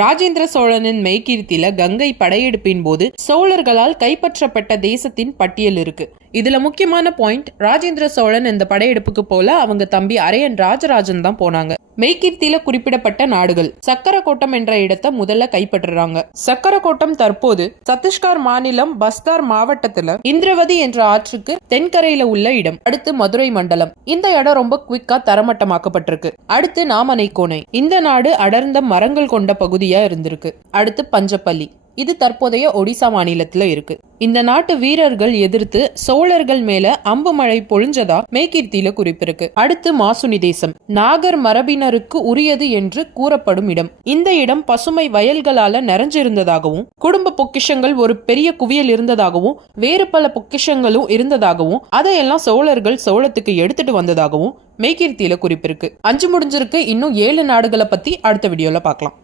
ராஜேந்திர சோழனின் மெய்கீர்த்தியில கங்கை படையெடுப்பின் போது சோழர்களால் கைப்பற்றப்பட்ட தேசத்தின் பட்டியல் இருக்கு. இதுல முக்கியமான பாயிண்ட், ராஜேந்திர சோழன் இந்த படையெடுப்புக்கு போல அவங்க தம்பி அரையன் ராஜராஜன் தான் போனாங்க. மெய்கீர்த்தியில குறிப்பிடப்பட்ட நாடுகள். சக்கரக்கோட்டம் என்ற இடத்தை முதல்ல கைப்பற்றுறாங்க. சக்கரக்கோட்டம் தற்போது சத்தீஸ்கர் மாநிலம் பஸ்தார் மாவட்டத்துல இந்திரவதி என்ற ஆற்றுக்கு தென்கரையில உள்ள இடம். அடுத்து மதுரை மண்டலம். இந்த இடம் ரொம்ப குவிக்கா தரமட்டமாக்கப்பட்டிருக்கு. அடுத்து நாமனைக்கோனை. இந்த நாடு அடர்ந்த மரங்கள் கொண்ட பகுதியா இருந்திருக்கு. அடுத்து பஞ்சப்பள்ளி. இது தற்போதைய ஒடிசா மாநிலத்துல இருக்கு. இந்த நாட்டு வீரர்கள் எதிர்த்து சோழர்கள் மேல அம்பு மழை பொழிஞ்சதா மெய்கீர்த்தியில குறிப்பிருக்கு. அடுத்து மாசுனி தேசம். நாகர் மரபினருக்கு உரியது என்று கூறப்படும் இடம். இந்த இடம் பசுமை வயல்களால நிறைஞ்சிருந்ததாகவும் குடும்ப பொக்கிஷங்கள் ஒரு பெரிய குவியல் இருந்ததாகவும் வேறு பல பொக்கிஷங்களும் இருந்ததாகவும் அதையெல்லாம் சோழர்கள் சோழத்துக்கு எடுத்துட்டு வந்ததாகவும் மெய்கீர்த்தியில குறிப்பிருக்கு. 5 முடிஞ்சிருக்கு. இன்னும் 7 நாடுகளை பத்தி அடுத்த வீடியோல பார்க்கலாம்.